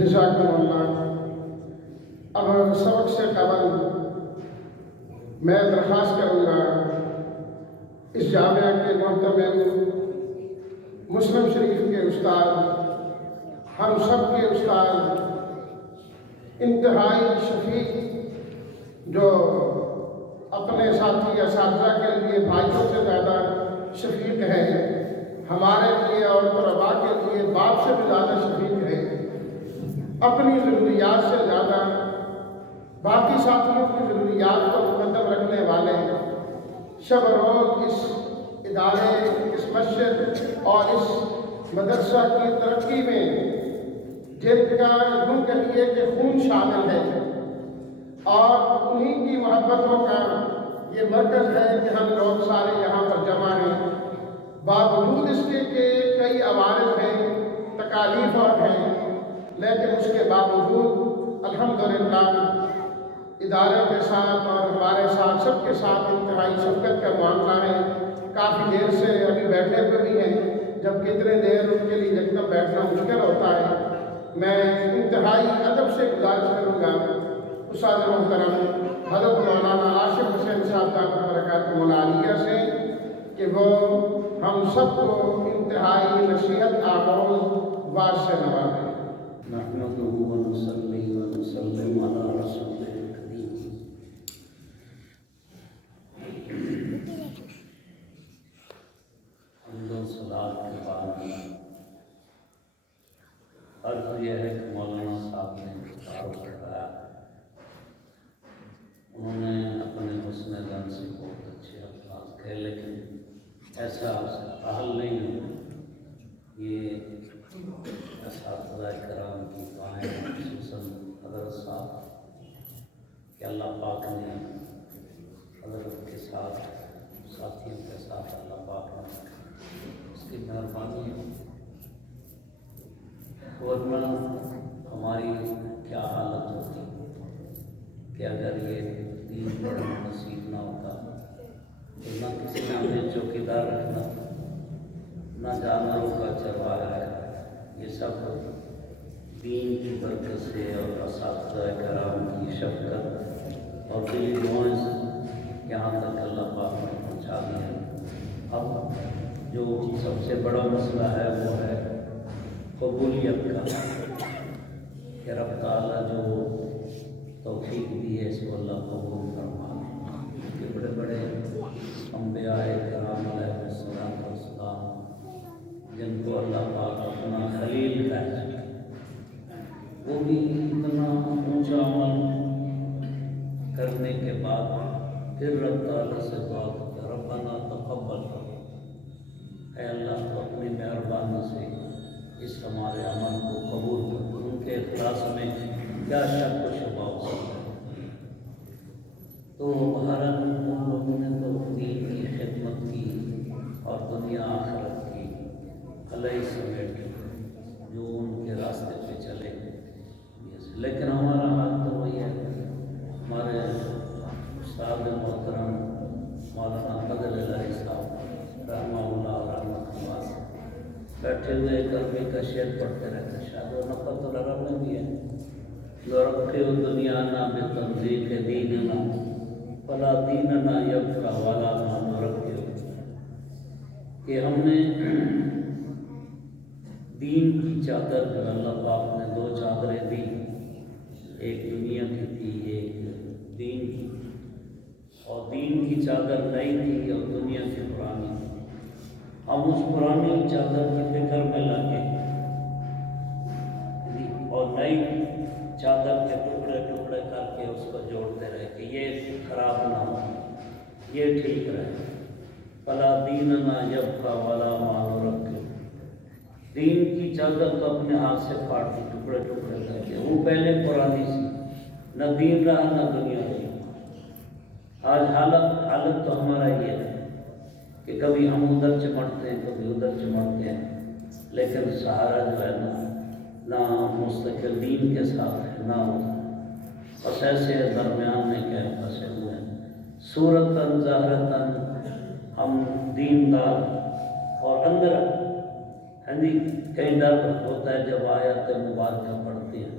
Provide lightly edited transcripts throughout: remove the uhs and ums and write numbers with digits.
جزاکم اللہ۔ اب سبق سے قبل میں درخواست کروں گا اس جامعہ کے محترم مسلم شریف کے استاد، ہم سب کے استاد، انتہائی شفیق، جو اپنے ساتھی اساتذہ کے لیے بھائیوں سے زیادہ شفیق ہے، ہمارے لیے اور طلباء کے لیے باپ سے بھی زیادہ شفیق ہے، اپنی ضروریات سے زیادہ باقی ساتھیوں کی ضروریات کو مقدم رکھنے والے، شب روز اس ادارے، اس مسجد اور اس مدرسہ کی ترقی میں جن کا یوں کہیے کہ خون شامل ہے، اور انہی کی محبتوں کا یہ مرکز ہے کہ ہم لوگ سارے یہاں پر جمع ہیں، باوجود اس کے کہ کئی عوارض ہیں، تکالیف اور ہیں، لیکن اس کے باوجود الحمدللہ ادارے کے ساتھ اور ہمارے ساتھ سب کے ساتھ انتہائی شفقت کا معاملہ ہے۔ کافی دیر سے ابھی بیٹھے ہوئے بھی ہیں، جب کتنے دیر ان کے لیے یکدم بیٹھنا مشکل ہوتا ہے۔ میں انتہائی ادب سے گزارش کروں گا استاد محترم حضرت مولانا عاشق حسین صاحب دامت برکاتہ العالیہ سے کہ وہ ہم سب کو انتہائی نصیحت آموز واعظ سے نوازیں۔ نحمدہ ونصلی ونسلم علی رسول الکریم۔ حمد و صلاۃ کے بعد عرض یہ ہے کہ مولانا صاحب نے تعارف کروایا، انہوں نے اپنے حسن زن سے بہت اچھے الفاظ کہے، لیکن ایسا اہل نہیں ہے۔ یہ اساتذہ کرام کی دعائیں، خصوصاً حضرت صاحب کہ اللہ پاک نے حضرت کے ساتھ، ساتھیوں کے ساتھ اللہ پاک نے اس کی مہربانی ہے، ورنہ ہماری کیا حالت ہوتی کہ اگر یہ دین پڑھنا نصیب نہ ہوتا تو نہ کسی نے ہمیں چوکیدار رکھنا، نہ جانوروں کا چرواہا رکھنا۔ یہ سب دین کی برکت سے اور اساتذہ کرام کی شفقت اور دلی دعائیں سے یہاں تک اللہ پاک نے پہنچا دیا۔ اب جو سب سے بڑا مسئلہ ہے وہ ہے قبولیت کا، کہ رب تعالیٰ جو توفیق دی ہے اس کو اللہ قبول فرما، کہ بڑے بڑے انبیاء کرام علیہ السلام جن کو اللہ پاک اپنا خلیل کہتا ہے، وہ بھی اتنا اونچا عمل کرنے کے بعد پھر رب تعالیٰ سے دعا کرتا، ربنا تقبل، اے اللہ تو اپنی مہربانی سے اس ہمارے عمل کو قبول کر۔ ان کے اخلاص میں کیا شک و شبہ ہو سکتا ہے؟ تو بہرحال ان لوگوں نے تو دین کی خدمت کی اور دنیا آخرت کی علیہ سمیٹ کی، جو ان کے راستے پہ چلے۔ لیکن ہمارا حال تو وہی ہے، ہمارے استاد محترم مولانا فضل الہی صاحب رحمہ اللہ اور رحمۃ اللہ سے بیٹھے ہوئے ایک عربی کا شعر پڑھتے رہتے، شاید وہ نقط العرب میں بھی ہے، یورقی دنیا نا بتنزیق دیننا فلا دیننا یبقى ولا ما نرقی، کہ ہم نے دین کی چادر، اللہ پاک نے دو چادریں دی، ایک دنیا کی تھی ایک دین کی، اور دین کی چادر نئی تھی اور دنیا کی پرانی تھی۔ ہم اس پرانی چادر کی فکر میں لگے اور نئی چادر کے ٹکڑے ٹکڑے کر کے اس کو جوڑتے رہے کہ یہ خراب نہ ہو، یہ ٹھیک رہے۔ فلا دیننا یبقى ولا ما نرقی، دین کی چادر تو اپنے ہاتھ سے پھاڑ دی، ٹکڑے ٹکڑے کر کے، وہ پہلے پرانی سی، نہ دین رہا نہ دنیا رہی۔ آج حالت تو ہمارا یہ ہے کہ کبھی ہم ادھر چمٹتے ہیں کبھی ادھر چمٹتے ہیں، لیکن سہارا جو ہے نہ مستقل دین کے ساتھ ہے نہ بس ایسے درمیان میں کیا پھنسے ہوئے ہیں، صورتاً ظاہرتاً ہم دیندار اور اندر کئی ڈر ہوتا ہے جب آیت مبارکہ پڑھتے پڑھتے ہیں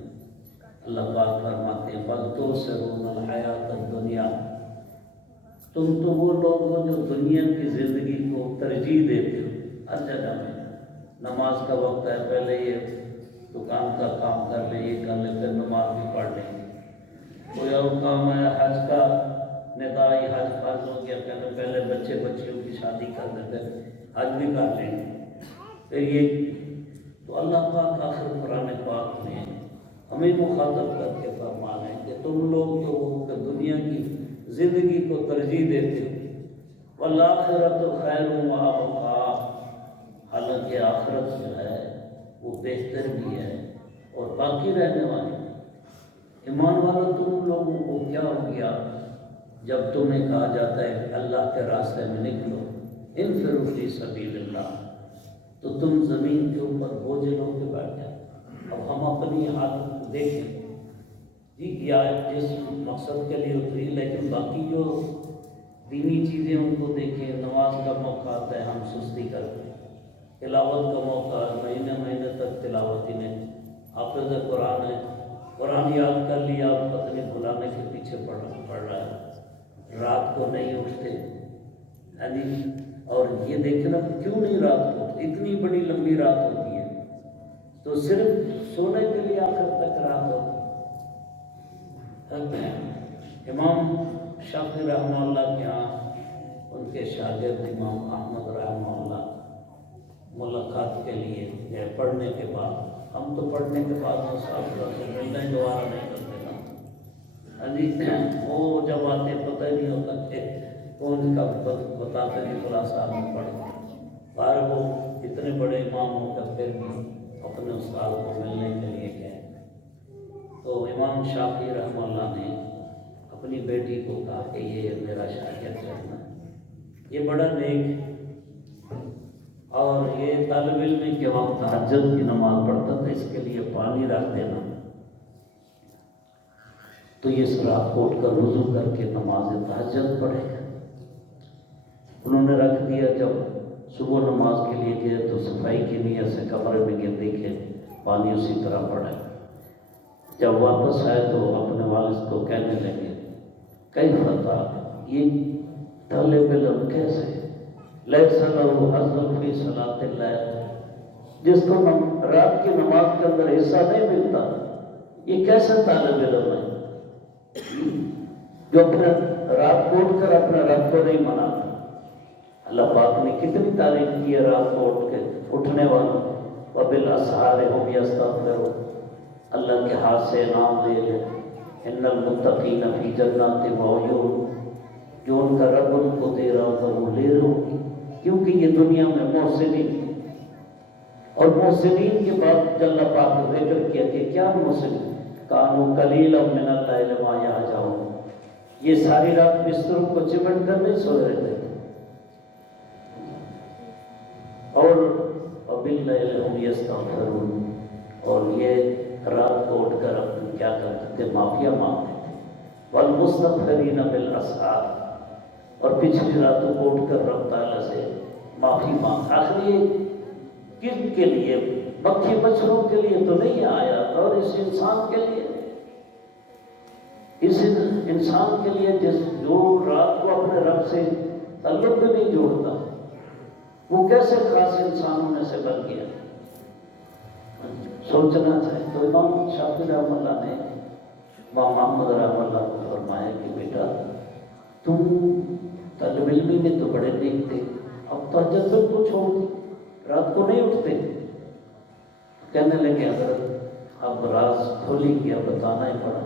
اللہ پاک فرماتے ہیں بل تؤثرون الحیات الدنیا، تم تو وہ لوگ ہو جو دنیا کی زندگی کو ترجیح دیتے ہو۔ ہر جگہ میں نماز کا وقت ہے، پہلے یہ دکان کا کام کر لیں، یہ کر لیں، پھر نماز بھی پڑھ لیں۔ کوئی اور کام ہے، حج کا ندائی حج فرض ہو گیا، کہتے ہیں پہلے بچے بچیوں کی شادی کر دیتے، حج بھی کر لیں گے۔ پھر یہ تو اللہ پاک آخر قرآن پاک میں ہمیں مخاطب کر کے فرمانا ہے کہ تم لوگ جو ہو کہ دنیا کی زندگی کو ترجیح دیتے ہو، والآخرۃ خیر وابقیٰ، حالانکہ آخرت جو ہے وہ بہتر بھی ہے اور باقی رہنے والی۔ ایمان والا تم لوگوں کو کیا ہو گیا جب تمہیں کہا جاتا ہے اللہ کے راستے میں نکلو، انفروا فی سبیل اللہ، تو تم زمین کے اوپر بوجھل ہو کے بیٹھ جاتے۔ اب ہم اپنی حالت کو دیکھیں جی، یا جس مقصد کے لیے اتری، لیکن باقی جو دینی چیزیں ان کو دیکھیں، نماز کا موقع آتا ہے ہم سستی کرتے ہیں، تلاوت کا موقع مہینے مہینے تک تلاوت ہی نہیں، حافظ قرآن ہے، قرآن یاد کر لیا، آپ پتہ نہیں بھلانے کے پیچھے پڑ رہا ہے، رات کو نہیں اٹھتے جی۔ اور یہ دیکھنا کیوں نہیں رات کو، اتنی بڑی لمبی رات ہوتی ہے تو صرف سونے کے لیے آخر تک رات ہوتی ہے۔ امام شافعی رحمہ اللہ کے ہاں ان کے شاگرد امام احمد رحمہ اللہ ملاقات کے لیے گئے پڑھنے کے بعد۔ ہم تو پڑھنے کے بعد مسافر سے ملنے دوبارہ نہیں کرتے نا جی، وہ جب آتے پتہ ہی نہیں ہوتا کہ کون کا بتاتے نہیں فلاں صاحب نے پڑھ، باہر وہ اتنے بڑے امام ہو کر پھر بھی اپنے استاد کو ملنے کے لیے گئے۔ تو امام شافعی رحمہ اللہ نے اپنی بیٹی کو کہا کہ یہ میرا شاگرد ہے، یہ بڑا نیک اور یہ طالب علم کے وقت تہجد کی نماز پڑھتا تھا، اس کے لیے پانی رکھ دینا۔ تو یہ رات کو اٹھ کر وضو کر کے نماز تہجد پڑھے گا۔ انہوں نے رکھ دیا، جب صبح نماز کے لیے گئے تو صفائی کی نیت سے کمرے میں گئے، دیکھے پانی اسی طرح پڑا ہے۔ جب واپس آئے تو اپنے والد کو کہنے لگے کئی فتح، یہ طالب علم کیسے لیس لہ حظ فی صلاۃ اللیل، جس کو رات کی نماز کے اندر حصہ نہیں ملتا، یہ کیسے طالب علم ہے جو اپنے رات کو اٹھ کر اپنے رب کو نہیں مناتا۔ اللہ پاک نے کتنی تعریف کی ہے رات کو اٹھ کے اٹھنے والوں، وبالاسحار هم یستغفرون، اللہ کے ہاتھ سے انعام دے لے، ان المتقین فی جنات وعیون، جو ان کا رب ان کو دے رہا ہوگا وہ لے رہے ہوگی، کیونکہ یہ دنیا میں محسنین، اور محسنین کے بعد جل پاک نے ذکر کیا کہ کیا محسنین، کانوا قلیلا من اللیل ما یہجعون، یہ ساری رات بستروں کو چمٹ کر نہیں سو رہے تھے، اور وباللیل هم یستغفرون، اور یہ رات کو اٹھ کر اپنے کیا کرتے تھے، معافیاں مانگتے تھے، والمستغفرین بالاسحار، اور پچھلی راتوں کو اٹھ کر رب تعالیٰ سے معافی مانگ۔ آخر یہ کن کے لیے، مکھی مچھروں کے لیے تو نہیں آیا، اور اس انسان کے لیے، اس انسان کے لیے جو رات کو اپنے رب سے تعلق بھی نہیں جوڑتا، وہ کیسے خاص انسانوں میں سے بن گیا، سوچنا چاہیے۔ تو امام شافعی رحمہ اللہ نے امام احمد رحمہ اللہ کو فرمایا کہ بیٹا تم طالب علمی میں تو بڑے نیک تھے، اب تہجد کو چھوڑ دی، رات کو نہیں اٹھتے۔ کہنے لگے حضرت اب راز کھولی کیا، بتانا ہی پڑا،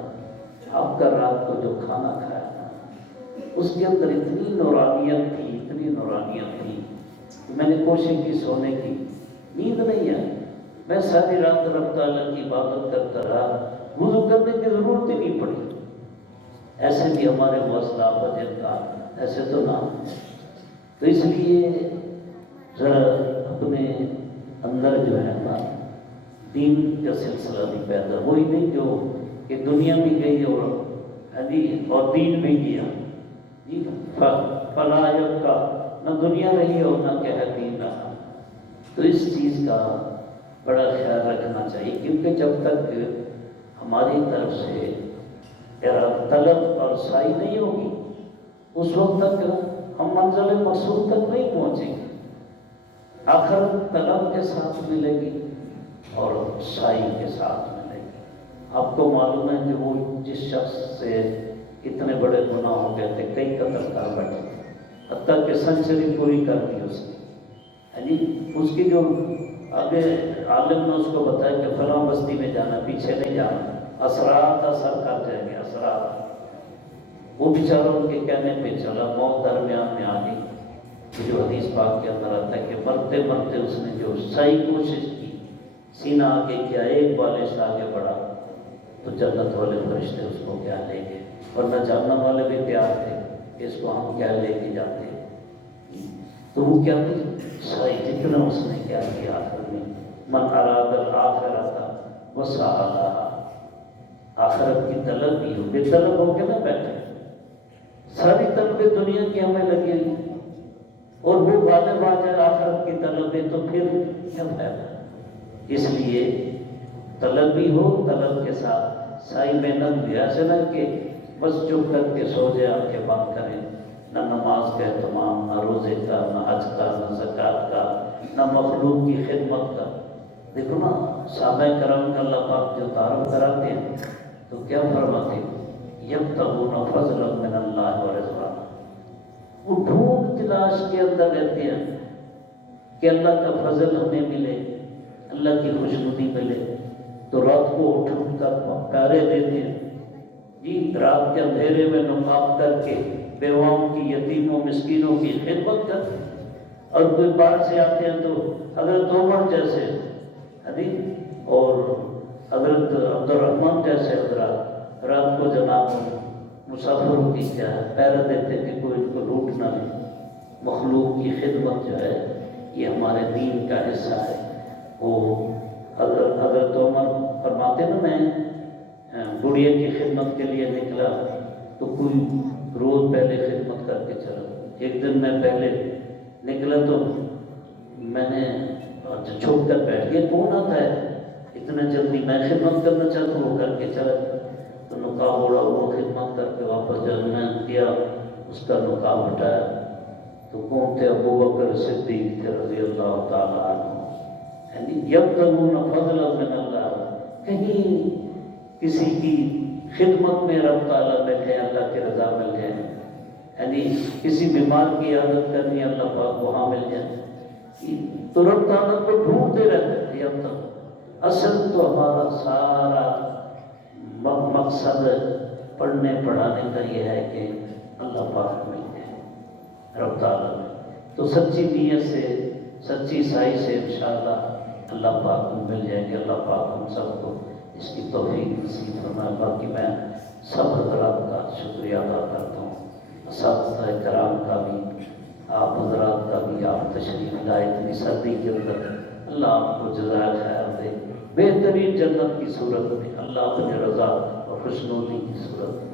آپ کا رات کو جو کھانا کھایا تھا اس کے اندر اتنی نورانیت تھی، اتنی نورانیت تھی، میں نے کوشش کی سونے کی، نیند نہیں آئی، میں ساری رات رب تعالیٰ کی عبادت کرتا رہا، وضو کرنے کی ضرورت ہی نہیں پڑی۔ ایسے بھی ہمارے مسئلہ وجہ کا ایسے تو نہ، تو اس لیے ذرا اپنے اندر جو ہے نا دین کا سلسلہ بھی پیدا، وہی نہیں جو کہ دنیا بھی گئی اور دین بھی گیا جی، فلا یبقی، نہ دنیا رہی اور نہ کہ ہے دین رہا۔ تو اس چیز کا بڑا خیال رکھنا چاہیے، کیونکہ جب تک ہماری طرف سے طلب اور سعی نہیں ہوگی، اس وقت تک ہم منزل مقصود تک نہیں پہنچیں گے۔ آخر طلب کے ساتھ ملے گی اور سعی کے ساتھ ملے گی۔ آپ کو معلوم ہے کہ وہ جس شخص سے اتنے بڑے گناہ ہو گئے تھے، کئی قتل کر بیٹھے، حتیٰ کہ سنچری پوری کر دی اس نے، اس کی جو آگے عالم نے اس کو بتایا کہ فلاں بستی میں جانا، پیچھے نہیں جانا، اثرات اثر کر جائیں گے، اثرات۔ وہ بیچارہ ان کے کہنے پہ چلا، موت درمیان میں آ گئی۔ یہ جو حدیث پاک کے اندر آتا ہے کہ مرتے مرتے اس نے جو صحیح کوشش کی، سینہ آگے کیا، ایک بالش آگے بڑھا، تو جنت والے فرشتے اس کو کیا لے گئے، ورنہ جہنم والے بھی تیار تھے کہ اس کو ہم کیا لے کے جاتے۔ تو وہ کیا تھی صحیح، جتنا اس نے کیا کیا آخر میں، من اراد الآخرۃ وسعی لہا، آخرت کی طلب بھی ہو، بے طلب ہو کے نہ بیٹھے، ساری طلبیں دنیا کی ہمیں لگی ہوئی اور وہ غالب آ جائے آخرت کی طلبیں، تو پھر کیا فائدہ۔ اس لیے طلب بھی ہو، طلب کے ساتھ ساری محنت بھی، ایسے نہ کہ بس چپ کر کے سو جائے، آنکھیں بند کریں، نہ نماز کا اہتمام، نہ روزے کا، نہ حج کا، نہ زکوٰۃ کا، نہ مخلوق کی خدمت کا۔ دیکھو نا صحابہ کرام کا اللہ پاک جو تعارف کراتے ہیں تو کیا فرماتے ہیں، یبتغون فضلا من اللہ ورضوانا، وہ ڈھونڈ تلاش کے اندر رہتے ہیں کہ اللہ کا فضل ہمیں ملے، اللہ کی خوشنودی ملے، تو رات کو اٹھ کر پیارے دیتے ہیں، رات کے اندھیرے میں نقاب کر کے بیواؤں کی، یتیموں، مسکینوں کی خدمت کرتے ہیں۔ اور کوئی باہر سے آتے ہیں تو حضرت عمر جیسے اور حضرت عبد الرحمن جیسے حضرات رات کو جناب مسافروں کی کیا ہے پہرا دیتے کہ کوئی ان کو لوٹ نہ لے۔ مخلوق کی خدمت جو ہے یہ ہمارے دین کا حصہ ہے۔ وہ حضرت عمر فرماتے نا، میں گڑیا کی خدمت کے لیے نکلا تو کوئی روز پہلے خدمت کر کے چلا، ایک دن میں پہلے نکلا تو میں نے چھپ کر بیٹھ گیا، کون آتا ہے اتنا جلدی، میں خدمت کرنا چاہتا ہوں، وہ کر کے چلا، تو نقاب اڑا، وہ خدمت کر کے واپس جب میں کیا اس کا نقاب ہٹایا تو کون تھے، ابو بکر صدیق تھے رضی اللہ تعالیٰ عنہ۔ یعنی یبتغون فضلا من اللہ، کہیں کسی کی خدمت میں رب تعالیٰ بیٹھے، اللہ کی رضا مل جائے، یعنی کسی بیمار کی عادت کرنی، اللہ پاک وہاں مل جائے، تو رب تعالیٰ کو ڈھونڈتے رہتے تھے اب تک۔ اصل تو ہمارا سارا مقصد پڑھنے پڑھانے کا یہ ہے کہ اللہ پاک مل جائے رب تعالیٰ میں، تو سچی نیت سے، سچی سعی سے انشاءاللہ اللہ پاک کو مل جائیں گے۔ اللہ پاک ہم سب کو اس کی توفیق نصیب فرمائے۔ باقی میں سب حضرات کا شکریہ ادا کرتا ہوں، اساتذہ کرام کا بھی، آپ حضرات کا بھی، آپ تشریف لائے اتنی سردی کے اندر، اللہ آپ کو جزائے خیر دے، بہترین جنت کی صورت میں، اللہ اپنے رضا اور خوشنودی کی صورت میں۔